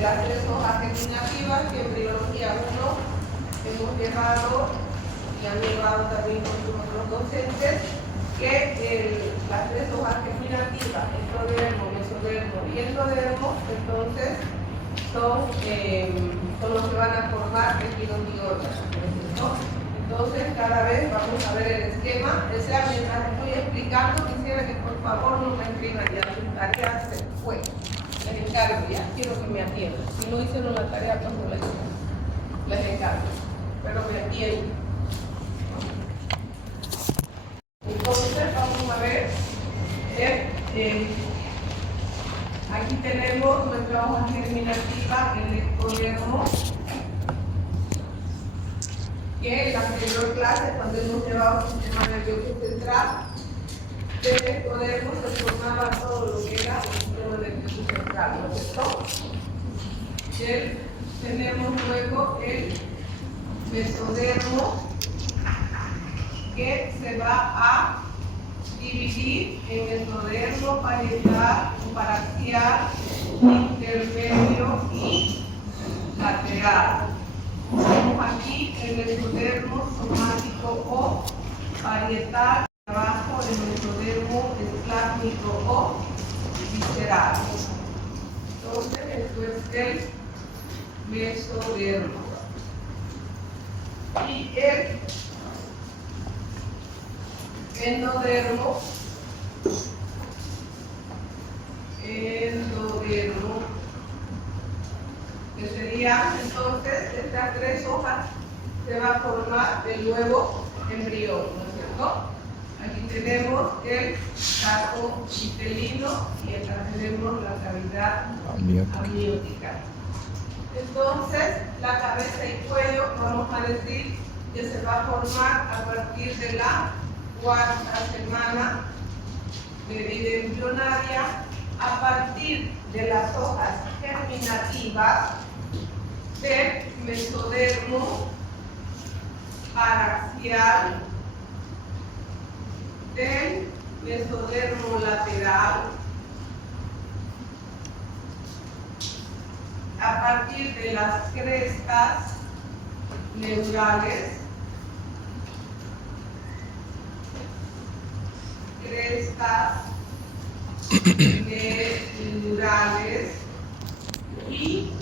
de las 3 hojas germinativas que en biología 1 hemos llevado y han llevado también con sus otros docentes, que las 3 hojas germinativas, ectodermo, mesodermo y endodermo, entonces son los que van a formar el quirondiorno, ¿no? Entonces cada vez vamos a ver el esquema. O sea, mientras estoy explicando, quisiera que por favor no me escriban ya, su tarea se fue. Les encargo ya, quiero que me atiendan. Si no hicieron la tarea, pues no les encargo, pero me atienden. Entonces vamos a ver, aquí tenemos nuestra hoja germinativa, el ectodermo, que en la anterior clase, cuando hemos llevado el sistema nervioso central, del ectodermo se formaba todo lo que era el sistema nervioso central, ¿no es cierto? Tenemos luego el mesodermo, que se va a dividir en mesodermo, parietal, paraxial, intermedio y lateral. Tenemos aquí el mesodermo somático o parietal, abajo el mesodermo esplásmico o visceral. Entonces, esto es el mesodermo. Y el endodermo, que serían entonces estas 3 hojas, se va a formar el nuevo embrión, ¿no es cierto? Aquí tenemos el saco vitelino y acá tenemos la cavidad amniótica. Entonces, la cabeza y cuello, vamos a decir que se va a formar a partir de la 4ª semana de vida embrionaria, a partir de las hojas germinativas del mesodermo paraxial, del mesodermo lateral, a partir de las crestas neurales, neurales y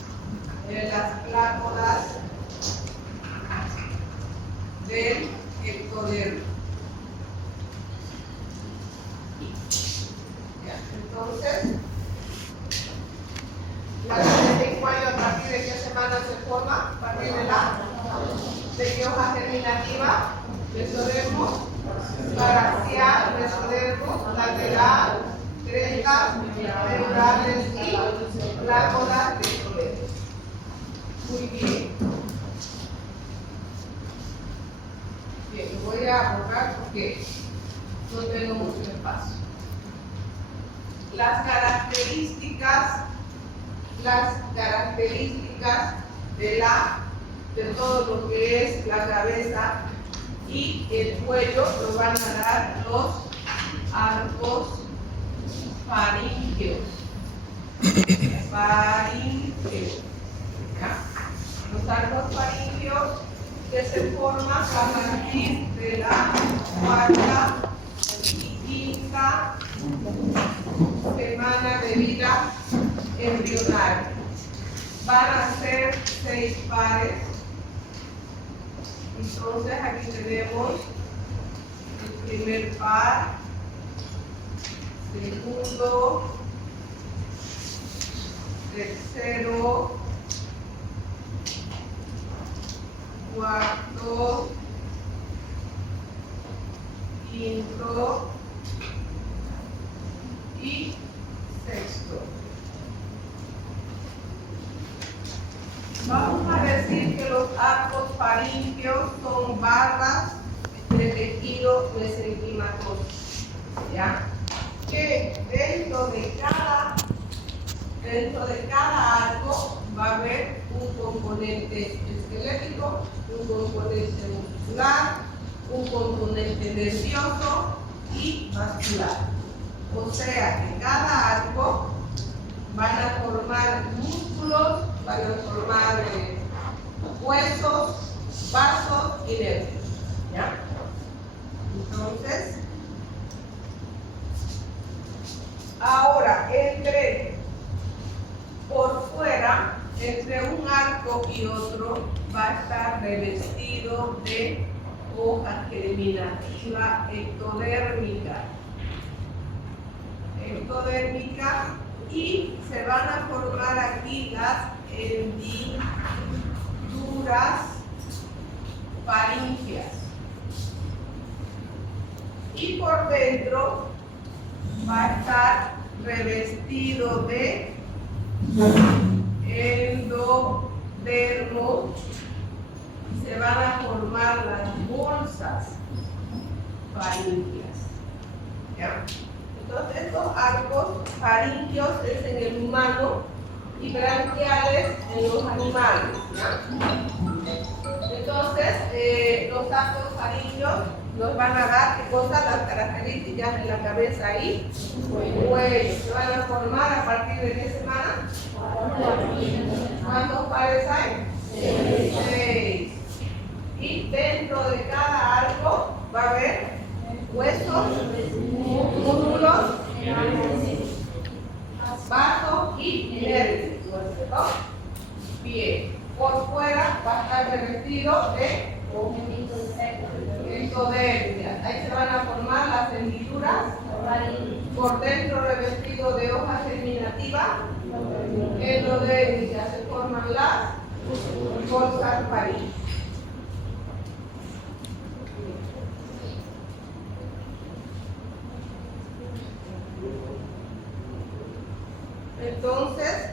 las plácodas del ectodermo. Entonces, la cabeza y cuello, ¿a partir de qué semana se forma? A partir de qué hoja germinativa? Mesodermo paraxial, mesodermo lateral, crestas neurales y plácodas del ectodermo. Muy bien. Bien, lo voy a borrar porque no tengo mucho espacio. Las características de todo lo que es la cabeza y el cuello lo van a dar los arcos faríngeos. Los arcos faríngeos que se forman a partir de la 4ª y 5ª semana de vida embrionaria. Van a ser 6 pares. Entonces aquí tenemos el primer par, segundo, tercero, cuarto, quinto y sexto. Vamos a decir que los arcos faríngeos son barras de tejido mesenquimatoso, ¿ya? Que dentro de cada arco va a haber un componente esquelético, un componente muscular, un componente nervioso y vascular. O sea que cada arco van a formar músculos músculos van a formar huesos, vasos y nervios. ¿Ya? Entonces, ahora, por fuera, entre un arco y otro, va a estar revestido de hoja germinativa ectodérmica. Y se van a formar aquí las hendiduras faríngeas. Y por dentro va a estar revestido de endodermo y se van a formar las bolsas faríngeas. ¿Ya? Entonces estos arcos faríngeos es en el humano y branquiales en los animales. ¿Ya? Entonces los arcos faríngeos nos van a dar ¿qué cosas? Las características de la cabeza y cuello. Se van a formar a partir de qué semana? ¿Cuántos pares hay? 6. Y dentro de cada arco va a haber huesos, músculos, vasos y nervios. Bien. Por fuera va a estar revestido de endodermia. Ahí se van a formar las hendiduras. Por dentro revestido de hoja germinativa. Endodermia se forman las bolsas faríngeas. Entonces,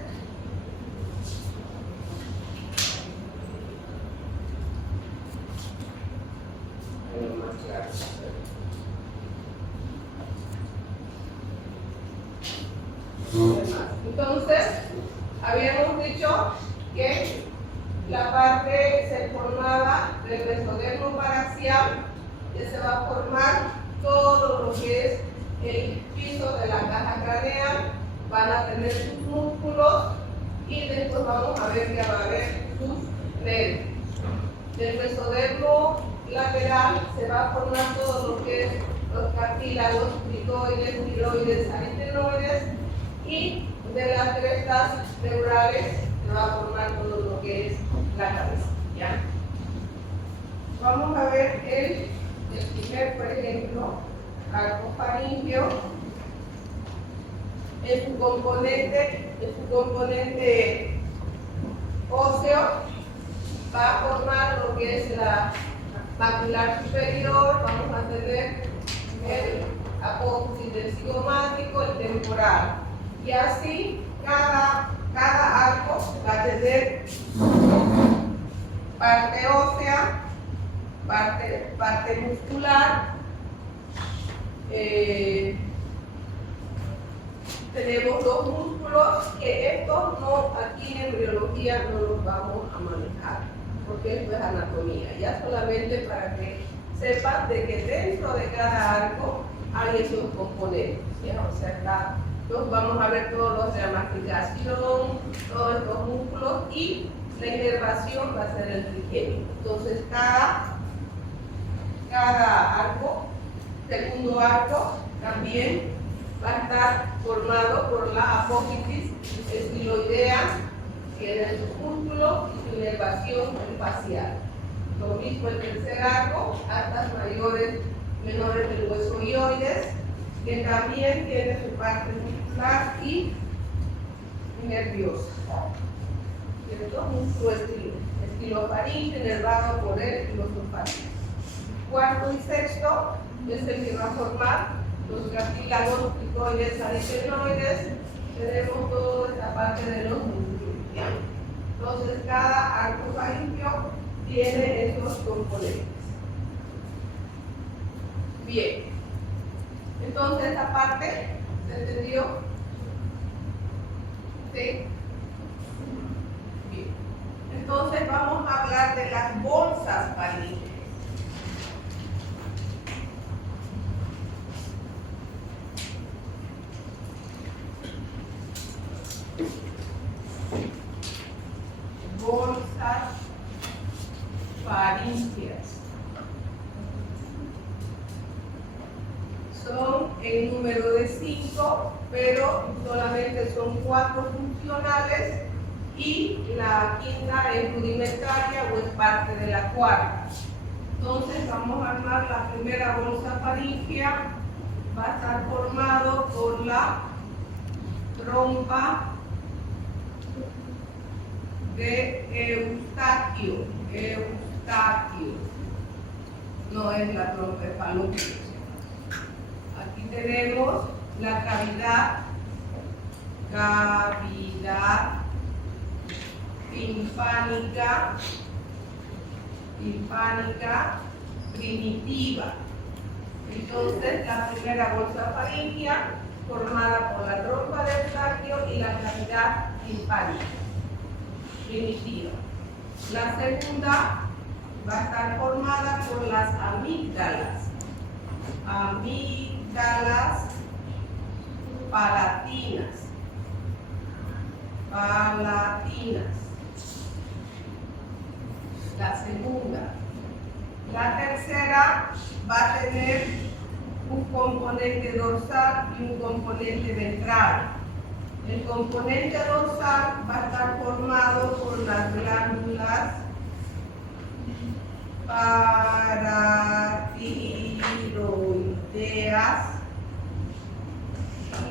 habíamos dicho que la parte se formaba del mesodermo paraxial, que se va a formar todo lo que es el piso de la caja craneal, van a tener sus músculos y después vamos a ver que va a haber sus nervios. Del mesodermo lateral se va a formar todo lo que es los cartílagos, critoides, tiroides, aritenoides, y de las crestas neurales se va a formar todo lo que es la cabeza. ¿Ya? Vamos a ver el primer, por ejemplo, arco faríngeo. En su componente óseo va a formar lo que es la maxilar superior, vamos a tener el apófisis del cigomático, el temporal. Y así cada arco va a tener parte ósea, parte muscular, tenemos los músculos, que estos no, aquí en embriología no los vamos a manejar, porque esto es anatomía, ya solamente para que sepan de que dentro de cada arco hay esos componentes, ¿ya? O sea, acá los vamos a ver todos los de la masticación, todos estos músculos, y la inervación va a ser el trigémino. Entonces cada arco, segundo arco, también va a estar formado por la apófisis estiloidea, que es el músculo, y su inervación facial. Lo mismo el tercer arco, astas mayores, menores del hueso ioides, que también tiene su parte muscular y nerviosa. ¿Cierto? Músculo estilofaringe, inervado por el glosofaringe. Cuarto y sexto es el que va a formar los cartílagos, critoides, aritenoides. Tenemos toda esta parte de los músculos. ¿Ya? Entonces, cada arco faríngeo tiene estos componentes. Bien. Entonces, esta parte, ¿se entendió? ¿Sí? Bien. Entonces, vamos a hablar de las bolsas faríngeas. funcionales y la quinta es rudimentaria o es parte de la cuarta. Entonces vamos a armar la primera bolsa faríngea. Va a estar formado por la trompa de Eustaquio. No es la trompa de Falopio. Aquí tenemos la cavidad timpánica primitiva. Entonces, la primera bolsa faríngea formada por la trompa de Eustaquio y la cavidad timpánica primitiva. La segunda va a estar formada por las amígdalas palatinas. La segunda. La tercera va a tener un componente dorsal y un componente ventral. El componente dorsal va a estar formado por las glándulas paratiroideas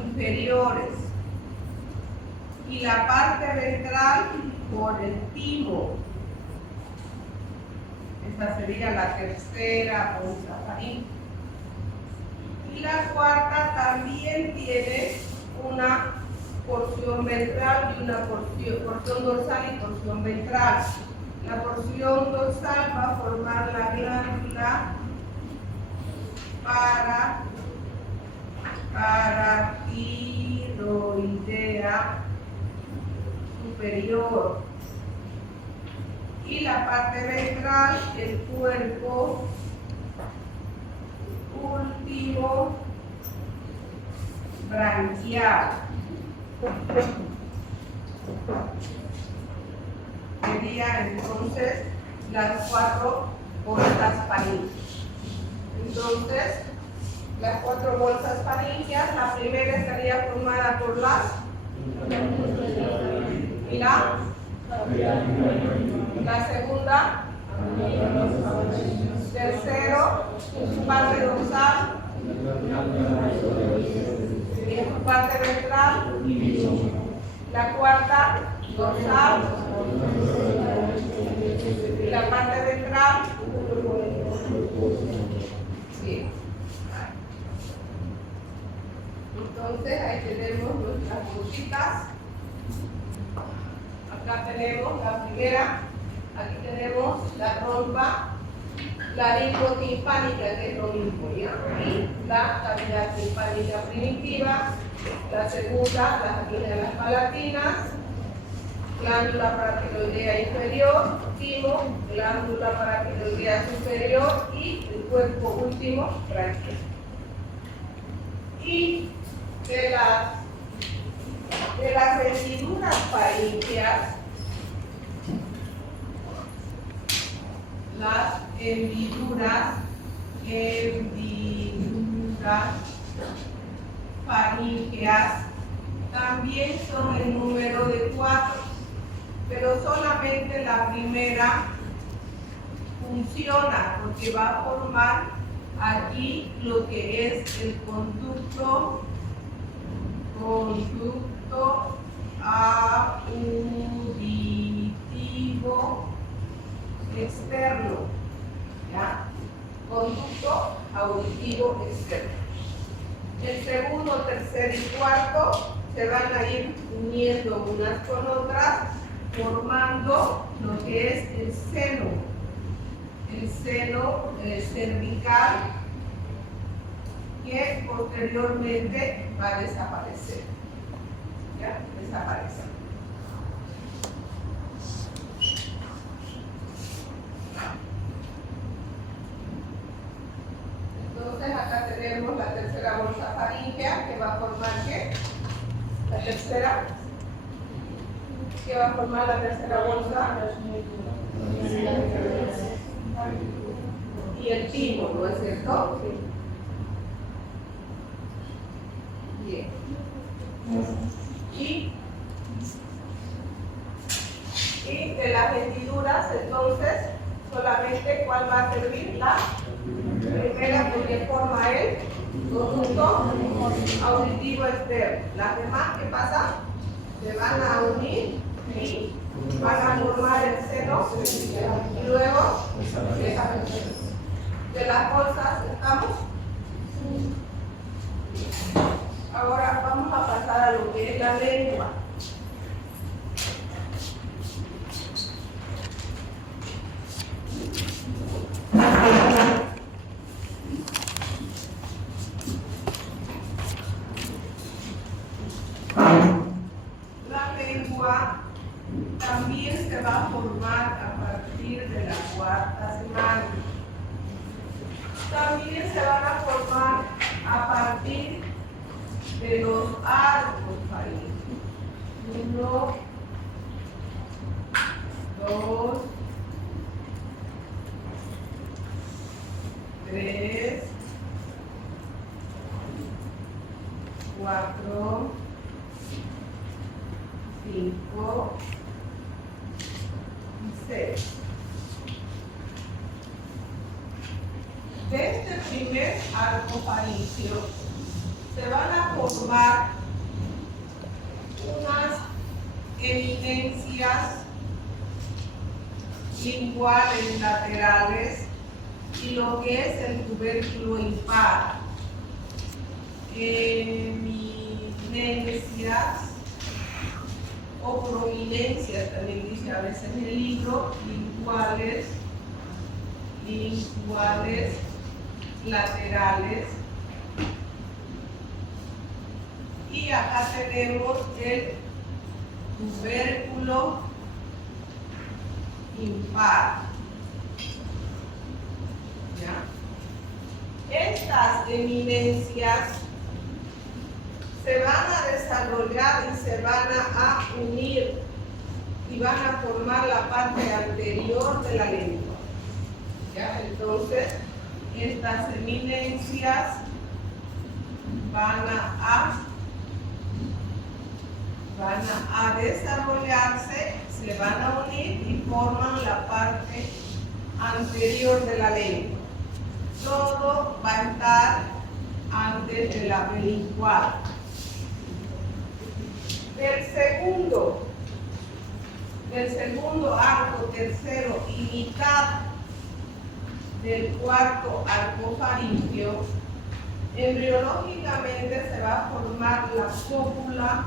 inferiores y la parte ventral por el timo. Esta sería la tercera bolsa faríngea. Y la cuarta también tiene una porción ventral y una porción dorsal y porción ventral. La porción dorsal va a formar la glándula paratiroidea superior y la parte ventral, el cuerpo último branquial. Sería entonces las cuatro bolsas faríngea. Entonces, las cuatro bolsas faríngea, la primera estaría formada por las y la segunda, tercero, su parte dorsal y su parte ventral, la cuarta, dorsal y la parte ventral. Sí. Entonces ahí tenemos nuestras bolsitas. Acá tenemos la primera, aquí tenemos la trompa laringotimpánica, que es lo mismo, ¿ya? Y la cavidad timpánica primitiva, la segunda, las amígdalas palatinas, glándula paratiroidea inferior, timo, glándula paratiroidea superior y el cuerpo último branquial. Y de las hendiduras faríngeas, las hendiduras faríngeas también son el número de 4, pero solamente la primera funciona porque va a formar aquí lo que es el conducto auditivo externo, ¿ya? Conducto auditivo externo. El segundo, tercer y cuarto se van a ir uniendo unas con otras, formando lo que es el seno cervical, que posteriormente va a desaparecer. ¿Ya? Desaparece. Entonces acá tenemos la tercera bolsa faríngea que va a formar ¿qué? La tercera. ¿Qué va a formar la tercera bolsa? Y el timo, ¿no es cierto? Bien. Y Y de las hendiduras, entonces, solamente ¿cuál va a servir? La primera, porque forma el conjunto auditivo externo. Las demás, ¿qué pasa? Se van a unir y van a formar el seno y luego de las bolsas, ¿estamos? Ahora vamos a pasar a lo que es la lengua. La lengua también se va a formar a partir de la cuarta semana. También se van a formar a partir de los arcos faríneos. 1, 2, 3, 4, 5 y 6. De este primer arco faríngeo se van a formar unas eminencias linguales laterales y lo que es el tubérculo impar. Eminencias o prominencias, también dice a veces en el libro, linguales laterales. Y acá tenemos el tubérculo impar. ¿Ya? Estas eminencias se van a desarrollar y se van a unir y van a formar la parte anterior de la lengua. ¿Ya? Entonces, estas eminencias van a desarrollarse, se van a unir y forman la parte anterior de la lengua. Todo va a estar antes de la bilingual. Del segundo arco, tercero y mitad del cuarto arco faríngeo, embriológicamente se va a formar la cópula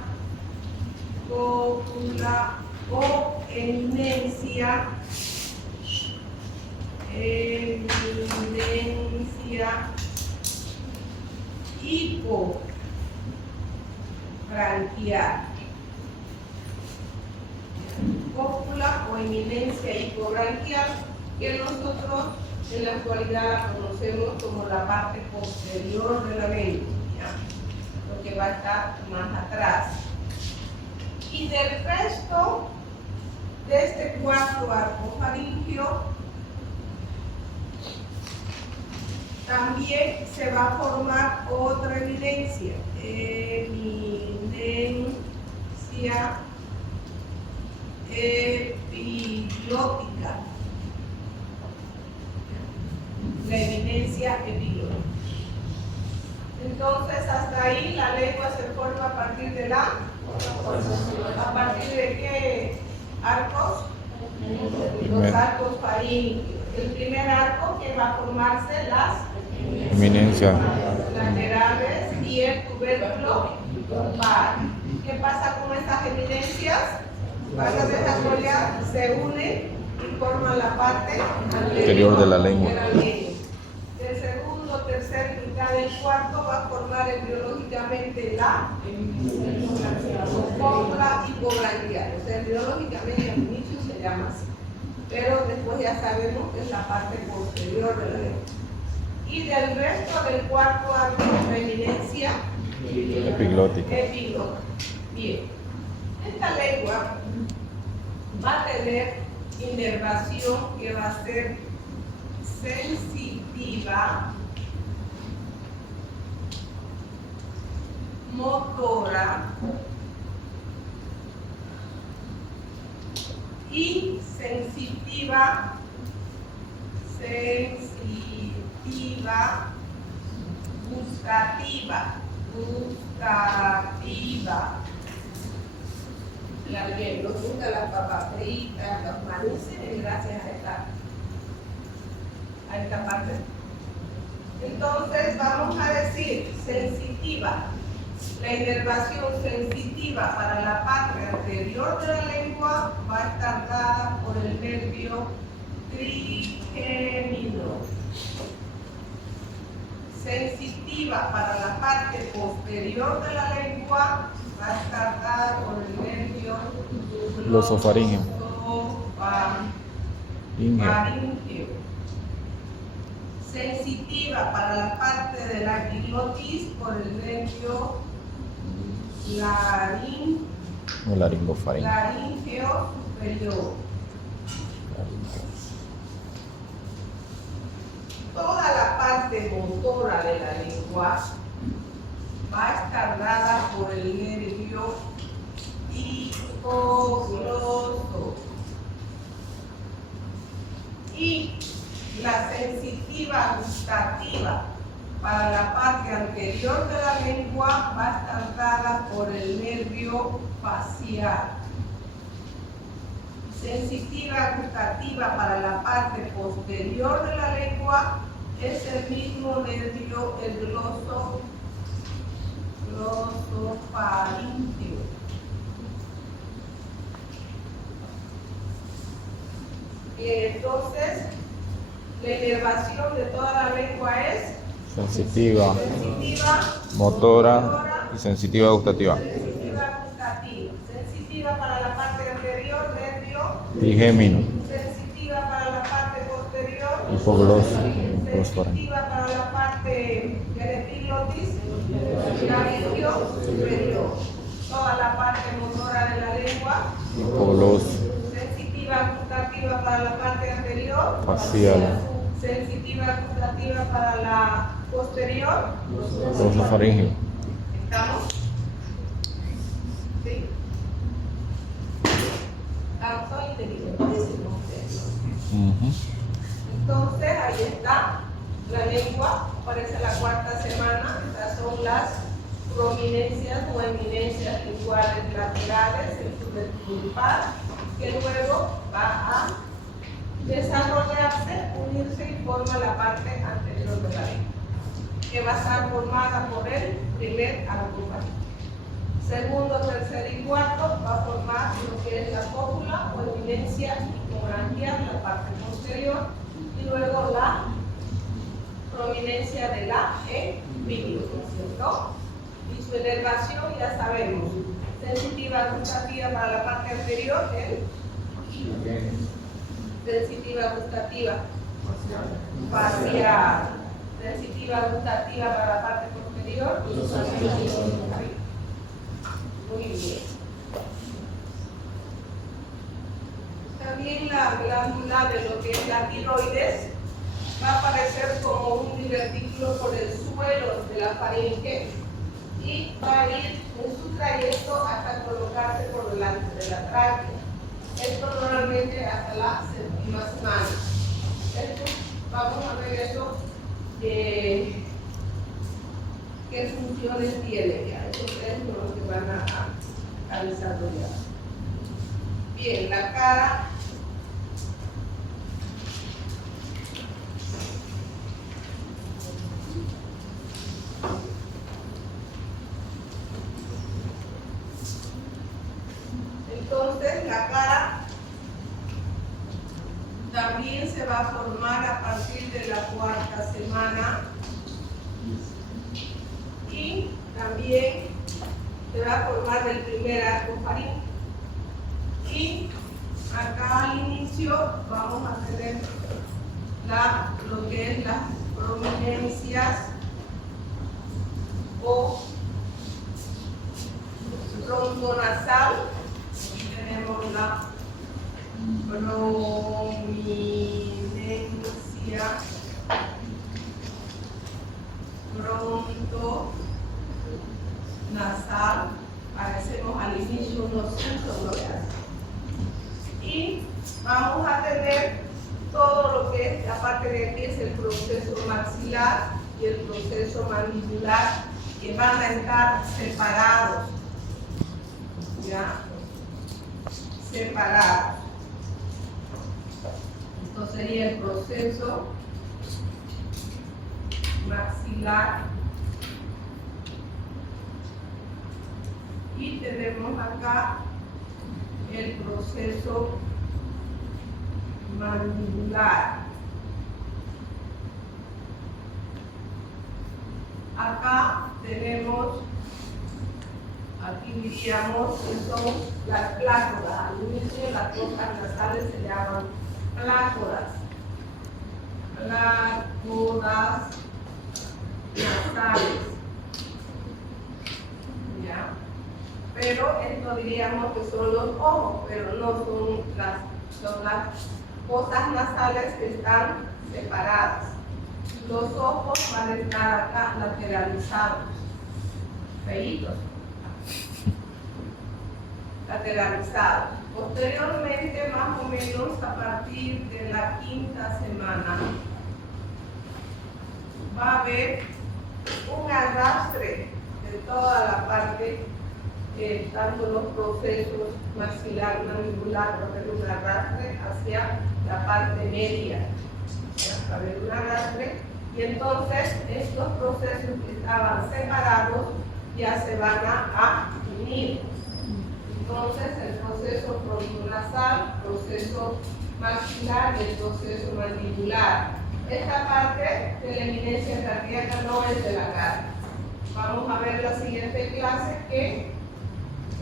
o eminencia hipobranquial. Cópula o eminencia hipobranquial, que nosotros en la actualidad la conocemos como la parte posterior de la lengua, ¿ya? Lo que va a estar más atrás. Y del resto de este cuarto arco faríngeo también se va a formar otra eminencia epiglótica. La eminencia epiglótica. Entonces, hasta ahí la lengua se forma a partir de ¿a partir de qué arcos? Los arcos faríneos. El primer arco que va a formarse las eminencias laterales y el tubérculo impar. ¿Qué pasa con estas eminencias? Van a desarrollar, se unen y forman la parte anterior de la lengua. Del segundo, tercer, mitad del cuarto va a formar embriológicamente la cópula hipobranquial. O sea, embriológicamente al inicio se llama así, pero después ya sabemos que es la parte posterior de la lengua. Y del resto del cuarto arco, la eminencia Epiglótica. Bien, esta lengua va a tener inervación que va a ser sensitiva, motora y sensitiva, gustativa. Bien, nos gustan las papas fritas, los manuces, gracias a esta parte. Entonces vamos a decir sensitiva. La inervación sensitiva para la parte anterior de la lengua va a estar dada por el nervio trigémino. Sensitiva para la parte posterior de la lengua va a estar dada por el nervio glosofaríngeo. Sensitiva para la parte de la glotis por el nervio laríngeo superior. Toda la parte motora de la lengua va a estar dada por el nervio hipogloso. Y la sensitiva gustativa para la parte anterior de la lengua va a estar dada por el nervio facial. Sensitiva gustativa para la parte posterior de la lengua es el mismo nervio, el glosofaríngeo. Bien, entonces la inervación de toda la lengua es sensitiva, motora y sensitiva gustativa. Sensitiva para la parte anterior, nervio trigémino. Sensitiva para la parte posterior, hipogloso. Sensitiva para la parte del epiglotis, laríngeo superior. Toda la parte motora de la lengua, hipogloso. Sensitiva gustativa para la parte anterior, facial. Sensitiva gustativa para la posterior, glosofaríngeo. ¿Estamos? ¿Sí? Soy inteligentísimo. Entonces, ahí está la lengua, aparece la cuarta semana. Estas son las prominencias o eminencias linguales laterales, el subpulpar, que luego va a desarrollarse, unirse y forma la parte anterior de la lengua, que va a estar formada por el primer arcofaringe. Segundo, tercer y cuarto va a formar lo que es la cópula o eminencia hipobranquial, la parte posterior, y luego la prominencia de la epiglotis, ¿cierto? Y su inervación ya sabemos, sensitiva gustativa para la parte anterior, sensitiva gustativa facial, sensitiva gustativa para la parte posterior, muy bien. También la glándula de lo que es la tiroides va a aparecer como un divertículo por el suelo de la faringe y va a ir en su trayecto hasta colocarse por delante de la tráquea. Esto normalmente hasta la séptima semana. Esto, vamos a ver eso, qué funciones tiene ya. Estos tres son los que van a desarrollar. Bien, la cara. Entonces, la cara también se va a formar a partir de la cuarta semana y también se va a formar del primer arcofaringe. Y acá al inicio vamos a tener lo que es las prominencias o bronconasal. Tenemos la prominencia bronconasal. Parecemos al inicio unos síntomas. Y a tener todo lo que es, aparte de aquí, es el proceso maxilar y el proceso mandibular, que van a estar separados, ¿ya? Separados. Entonces sería el proceso maxilar y tenemos acá el proceso mandibular. Acá tenemos, aquí diríamos que son las plácoras. Al inicio las fosas nasales se llaman plácoras. Plácoras nasales. ¿Ya? Pero esto diríamos que son los ojos, pero no son las fosas nasales que están separadas. Los ojos van a estar acá lateralizados, feitos, lateralizados. Posteriormente, más o menos a partir de la 5ª semana, va a haber un arrastre de toda la parte, tanto los procesos maxilar, mandibular, va a haber un arrastre hacia la parte media. Va a haber un arrastre y entonces estos procesos que estaban separados ya se van a unir. Entonces el proceso frontonasal, proceso maxilar y el proceso mandibular. Esta parte de la eminencia cardíaca no es de la cara. Vamos a ver la siguiente clase que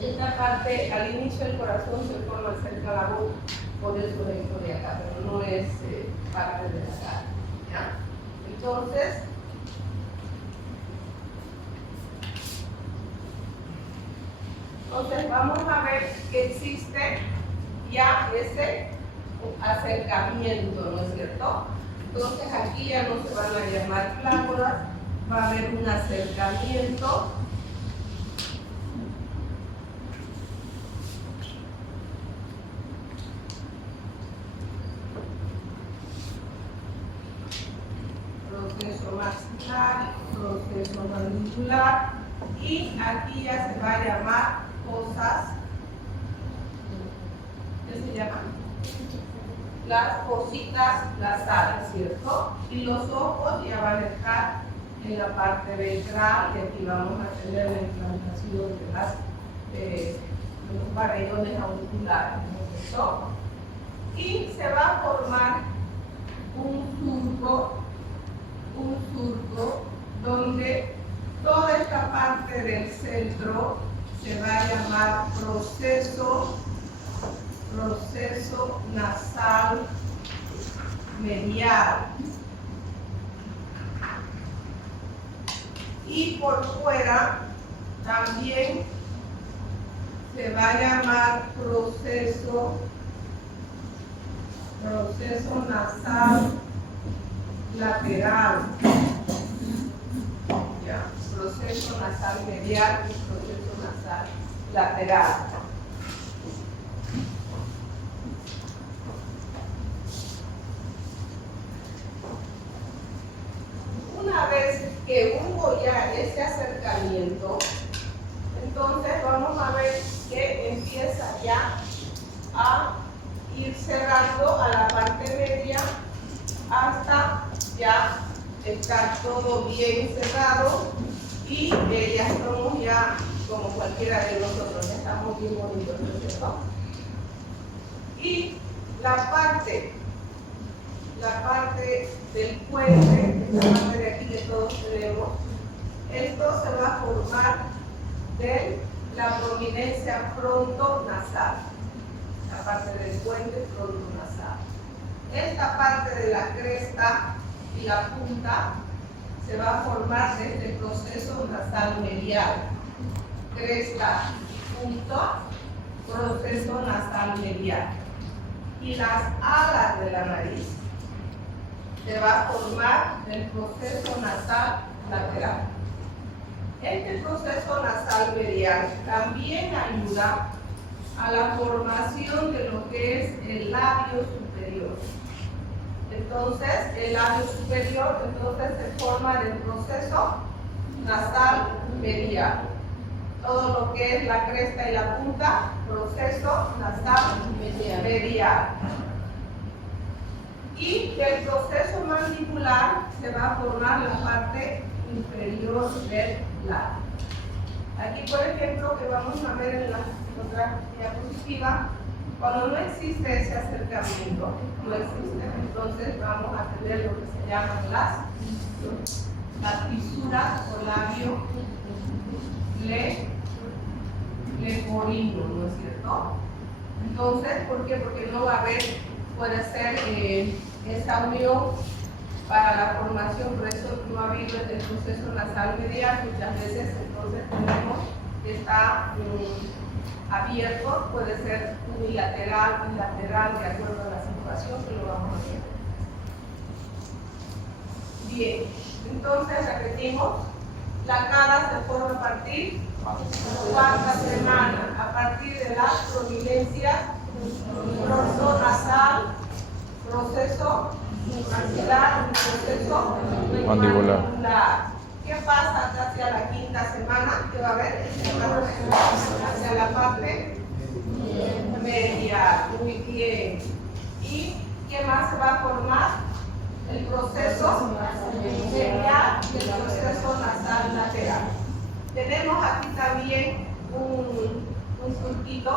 esta parte al inicio del corazón se forma cerca de la boca, por eso la historia acá, pero no es parte de la cara. ¿Ya? Entonces vamos a ver que existe ya ese acercamiento, ¿no es cierto? Entonces aquí ya no se van a llamar plácoras, va a haber un acercamiento. Proceso maxilar, proceso mandibular, y aquí ya se va a llamar fosas, ¿qué se llaman? Las fositas nasales, ¿cierto? Y los ojos ya van a estar en la parte ventral, y aquí vamos a tener la implantación de los pabellones auriculares, ¿no es cierto? Y se va a formar un surco donde toda esta parte del centro se va a llamar proceso nasal medial. Y por fuera también se va a llamar proceso nasal lateral. Ya, proceso nasal medial y proceso nasal lateral. Una vez que hubo ya ese acercamiento, entonces vamos a ver que empieza ya a ir cerrando a la parte media hasta ya estar todo bien cerrado y ya estamos ya como cualquiera de nosotros, ya estamos bien bonitos, ¿no es cierto? Y la parte del puente, esta parte de aquí que todos tenemos, esto se va a formar de la prominencia frontonasal, la parte del puente frontonasal. Esta parte de la cresta y la punta se va a formar desde el proceso nasal medial. Cresta, punta, proceso nasal medial. Y las alas de la nariz se va a formar del proceso nasal lateral. Este proceso nasal medial también ayuda a la formación de lo que es el labio superior. Entonces, el labio superior entonces se forma en el proceso nasal medial. Todo lo que es la cresta y la punta, proceso nasal medial. Y del proceso mandibular se va a formar la parte inferior del labio. Aquí, por ejemplo, que vamos a ver en la otra diapositiva, cuando no existe ese acercamiento, no existe, entonces vamos a tener lo que se llaman las fisuras o labio leporino, ¿no es cierto? Entonces, ¿por qué? Porque no va a haber, puede ser esa unión para la formación, por eso no ha habido el proceso nasal medial, muchas veces entonces tenemos que está abierto, puede ser unilateral, bilateral, de acuerdo a la situación que lo vamos a ver. Bien, entonces repetimos, la cara se forma a partir de cuarta semana, a partir de la prominencia, proceso nasal, proceso maxilar, proceso mandibular. ¿Qué pasa hacia la quinta semana? ¿Qué va a haber? Hacia la parte media. Muy bien. ¿Y qué más se va a formar? El proceso medial y el proceso nasal lateral. Tenemos aquí también un surquito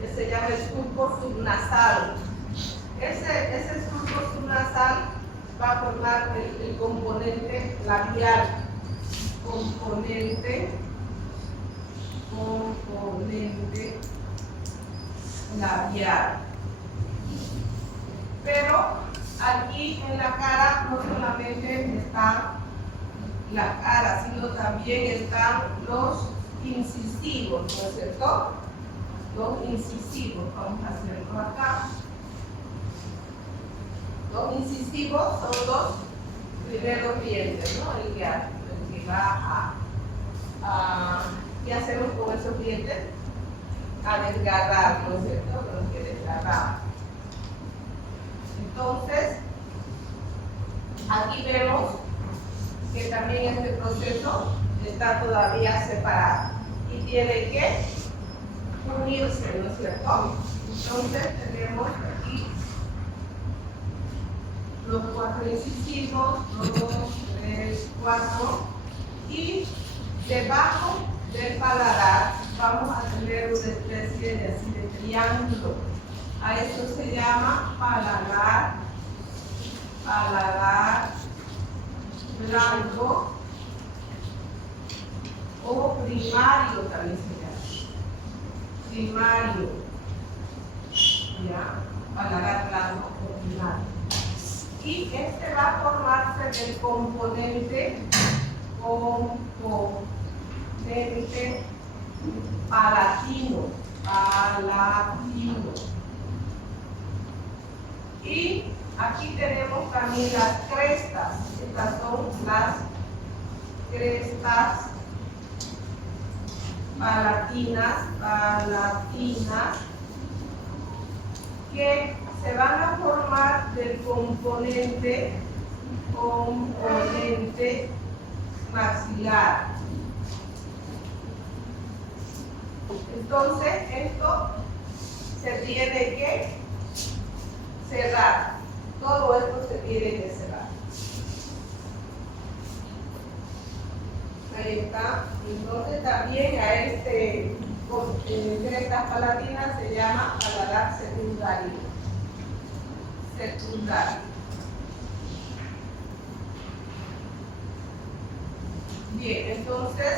que se llama el surco subnasal. Ese surco subnasal va a formar el componente labial. Componente labial. Pero aquí en la cara no solamente está la cara, sino también están los incisivos, ¿no es cierto? Los incisivos, vamos a hacerlo acá. Los incisivos son los primeros dientes, ¿no? El que va ¿qué hacemos con esos dientes? A desgarrar, ¿no es cierto? Los que desgarramos. Entonces, aquí vemos que también este proceso está todavía separado y tiene que unirse, ¿no es cierto? Entonces, tenemos aquí los 4 incisivos, 1, 2, 3, 4, y debajo del paladar vamos a tener una especie de triángulo. A esto se llama paladar blando o primario también se llama. Primario. ¿Ya? Paladar blando o primario. Y este va a formarse del componente palatino. Y aquí tenemos también las crestas. Estas son las crestas palatinas que se van a formar del componente maxilar. Entonces esto se tiene que cerrar. Todo esto se tiene que cerrar. Ahí está. Entonces también a crestas palatinas se llama paladar secundario. Bien, entonces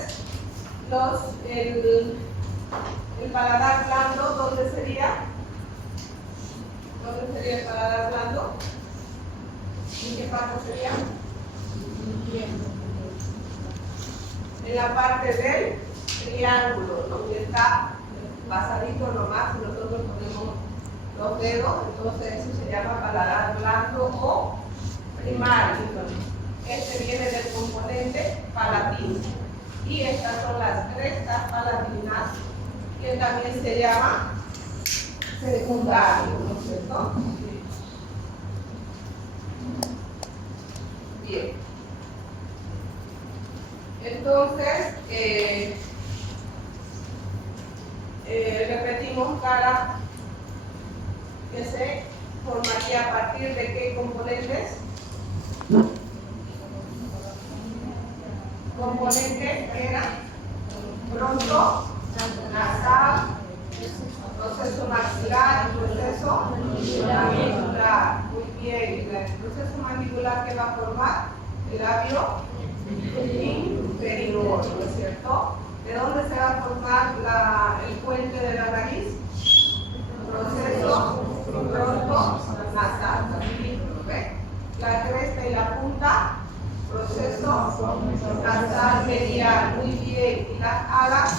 el paladar blando, ¿dónde sería? ¿Dónde sería el paladar blando? ¿En qué parte sería? En la parte del triángulo, donde está pasadito nomás, y nosotros ponemos los dedos, entonces eso se llama paladar blando o primario. Este viene del componente palatino. Y estas son las crestas palatinas, que también se llama secundario, ¿no es cierto? Bien. Entonces, repetimos cada que se formaría a partir de qué componentes. Componentes eran bronco, nasal, proceso maxilar y proceso mandibular. Muy bien. El proceso mandibular que va a formar el labio inferior, ¿no es cierto? ¿De dónde se va a formar el puente de la nariz? Proceso bronco nasal. ¿Ve? La cresta y la punta, proceso nasal medial. Muy bien. Y las alas,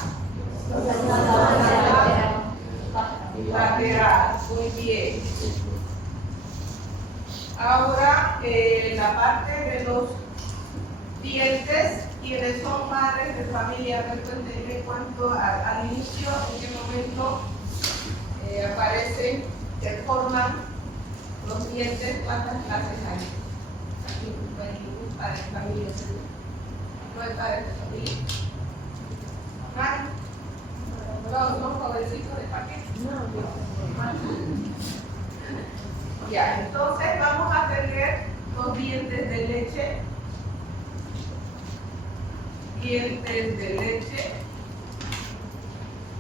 lateral. Muy bien. Ahora, la parte de los dientes, quienes son padres de familia, cuéntenme cuánto al inicio, en qué momento aparecen, se forman los dientes, cuántas clases hay. Aquí no hay ningún padre de familia, no hay padres de familia. ¿Nadie? ¿No jovencitos de paquete? Ya, entonces vamos a tener los dientes de leche. Dientes de leche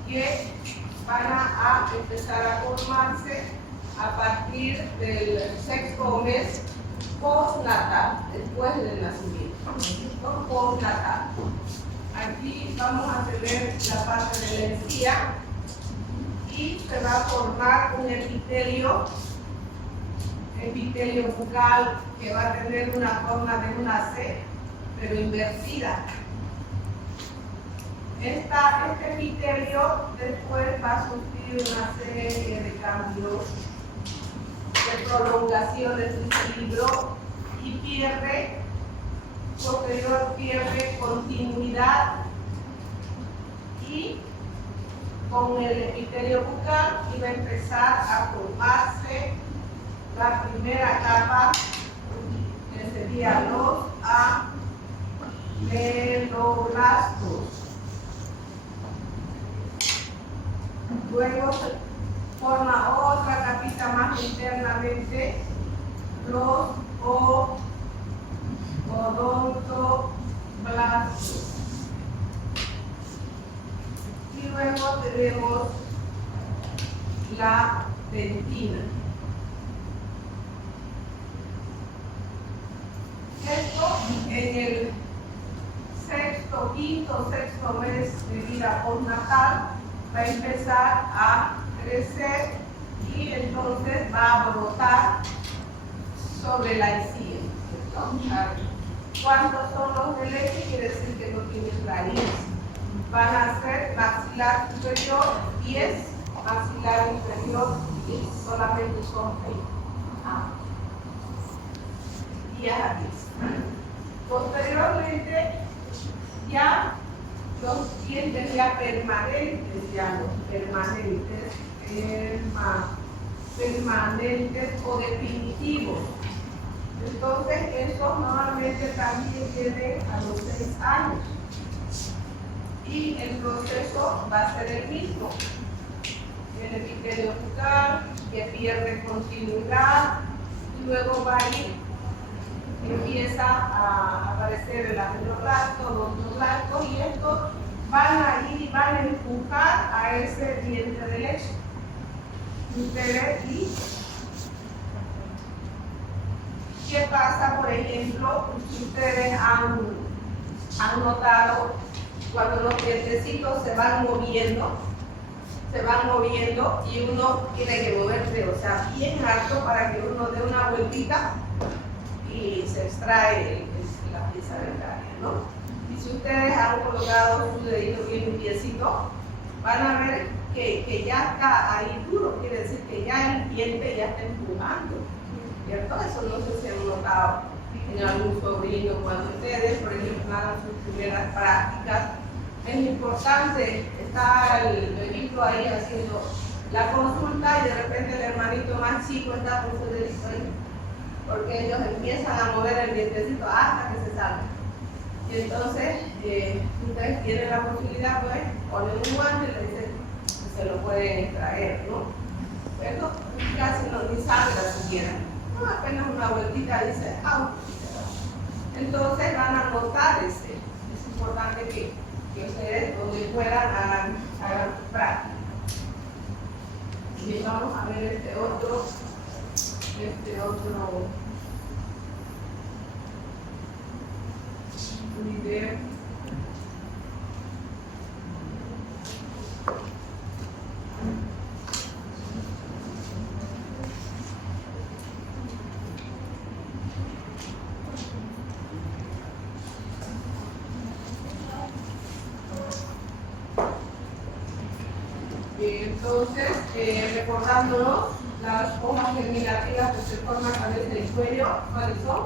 que van a empezar a formarse a partir del 6º mes postnatal, después del nacimiento, postnatal. Aquí vamos a tener la parte de la encía y se va a formar un epitelio bucal que va a tener una forma de una C, pero invertida. Este epitelio después va a sufrir una serie de cambios, de prolongación de su equilibrio y pierde continuidad, y con el epitelio bucal iba a empezar a formarse la primera capa, que sería los ameloblastos. Luego se forma otra capita más internamente, los odontoblastos. Y luego tenemos la dentina. Esto en el quinto, sexto mes de vida postnatal va a empezar a crecer y entonces va a brotar sobre la encía, ¿cierto? ¿Cuántos son los de leche? Quiere decir que no tienen raíz. Van a ser maxilar superior 10, maxilar inferior 10, solamente son 10 a 10. Posteriormente, ya los dientes ya permanentes, permanentes o definitivos. Entonces, esos normalmente también tienen a los 6 años. Y el proceso va a ser el mismo. El epitelio bucal que pierde continuidad y luego va a ir, empieza a aparecer el ameloblasto, odontoblasto, y estos van a ir y van a empujar a ese diente de leche. ¿Y qué pasa, por ejemplo, si ustedes han notado cuando los dientecitos se van moviendo y uno tiene que moverse, o sea, bien alto para que uno dé una vueltita y se extrae la pieza dentaria, ¿no? Y si ustedes han colocado su dedito bien limpiecito, van a ver que ya está ahí duro, quiere decir que ya el diente ya está empujando, ¿cierto? Eso no sé si han notado en algún sobrino. Cuando ustedes, por ejemplo, hagan sus primeras prácticas, es importante estar el bebito ahí haciendo la consulta y de repente el hermanito más chico está por su del sueño, porque ellos empiezan a mover el dientecito hasta que se salga. Y entonces, ustedes tienen la posibilidad, pues, ponen un guante y le dicen que se lo pueden extraer, ¿no? Pero casi no ni sangra siquiera. No, apenas una vueltita dice, ¡au! Entonces van a notar ese. Es importante que ustedes, donde puedan, hagan su práctica. Y vamos a ver este otro video. Entonces, recordándonos las hojas germinativas que se forman a través del cuello, ¿cuáles son?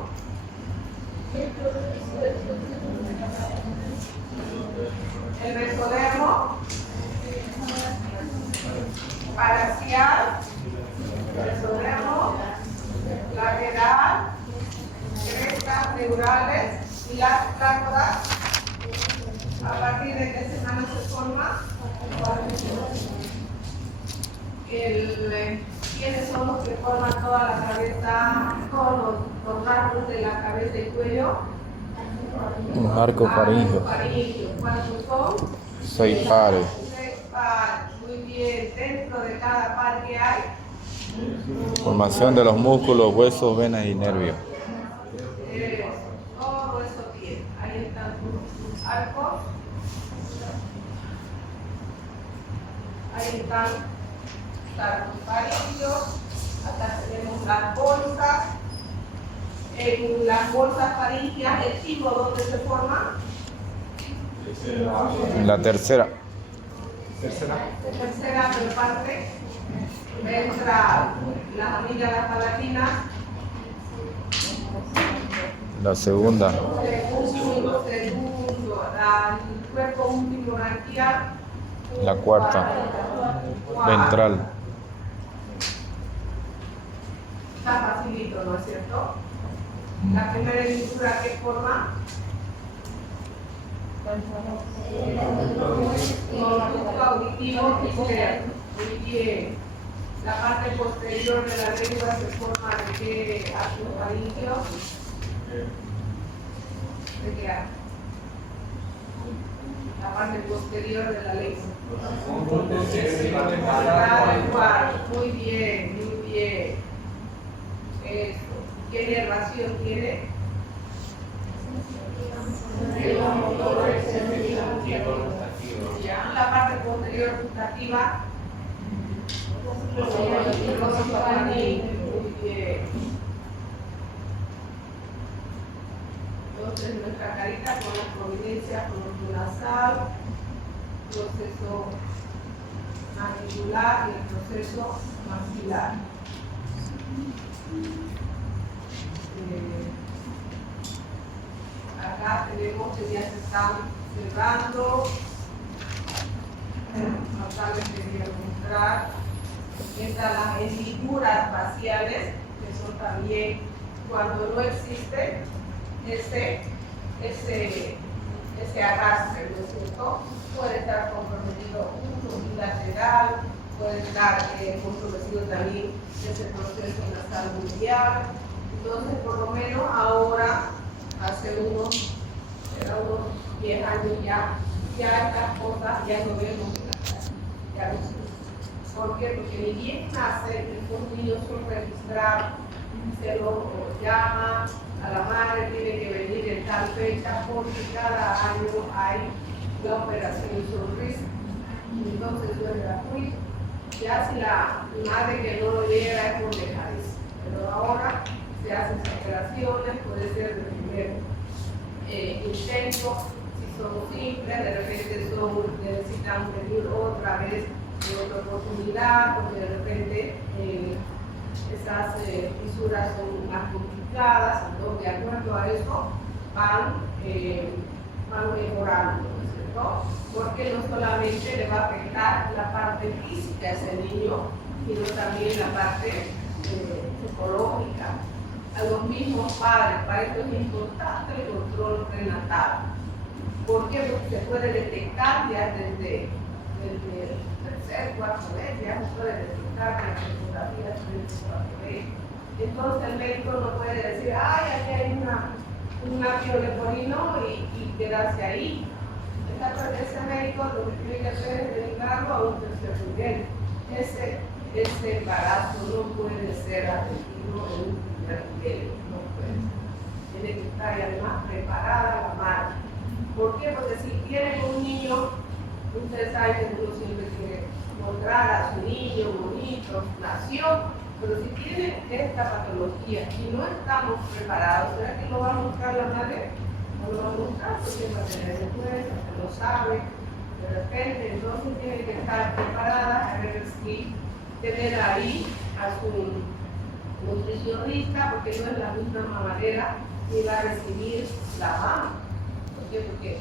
El mesodermo, paracial, mesodermo, lateral, crestas neurales y las trácodas. A partir de qué semana se forma. ¿Quiénes son los que forman toda la cabeza, todos los rasgos de la cabeza y cuello? Un arco faríngeo. ¿Cuántos son? 6 pares. 6 pares. Muy bien. Dentro de cada par que hay. Formación de los músculos, huesos, venas y nervios. Todo eso tiene. Ahí están sus arcos. Ahí están los faringios. Acá tenemos las bolsas. En las bolsas faringias, el tipo donde se forma. En la tercera. Tercera parte. Entra las amígdalas palatinas. La segunda. Segundo, el cuerpo último branquial. La cuarta. Ventral. Está facilito, ¿no es cierto? La primera hendidura que forma. Conducto auditivo externo. Muy bien. La parte posterior de la lengua se forma de qué ácido faríngeo. ¿De qué ácido? La parte posterior de la lengua. Muy bien, muy bien. Eso. ¿Qué inervación tiene? Ya, la parte posterior gustativa. Muy bien. Entonces nuestra carita con la providencia, con el nasal, proceso mandibular y el proceso maxilar. Acá tenemos que ya se están cerrando. Acá les quería mostrar están las hendiguras faciales, que son también cuando no existe ese arrastre, ¿no es cierto? Puede estar comprometido un lateral, puede estar comprometido también ese proceso nasal mundial. Entonces, por lo menos ahora, hace unos 10 años ya estas cosas ya no vemos en la casa, ya no se. ¿Por qué? Porque ni bien nace, estos niños son registrados, se lo llama, a la madre tiene que venir en tal fecha, porque cada año hay la operación de sonrisa. Entonces eso es gratuito. Ya si la madre que no lo llega es por dejarse. Pero ahora se hacen operaciones, puede ser de primer intento, si son simples, de repente necesitan venir otra vez de otra oportunidad, porque de repente esas fisuras son más complicadas, entonces de acuerdo a eso van mejorando. ¿no? Porque no solamente le va a afectar la parte física a ese niño, sino también la parte psicológica. A los mismos padres, para eso es importante el control prenatal. ¿Por qué? Porque se puede detectar ya desde el tercer, cuarto mes, ya se puede detectar con la fotografía del cuarto mes. Entonces el médico no puede decir, ay, aquí hay un ácido leporino y quedarse ahí. Ese médico lo que tiene que hacer es dedicarlo a un tercer nivel. Ese embarazo no puede ser atendido en un primer nivel, no puede. Tiene que estar además preparada la madre. ¿Por qué? Porque si tiene un niño, ustedes saben que uno siempre quiere mostrar a su niño bonito, nació, pero si tiene esta patología y no estamos preparados, ¿será que lo va a mostrar la madre? No lo va a mostrar porque va a tener vergüenza, se lo sabe, de repente, entonces tiene que estar preparada a ver si tener ahí a su nutricionista, porque no es la misma mamadera que va a recibir la mamá. ¿Por qué? Porque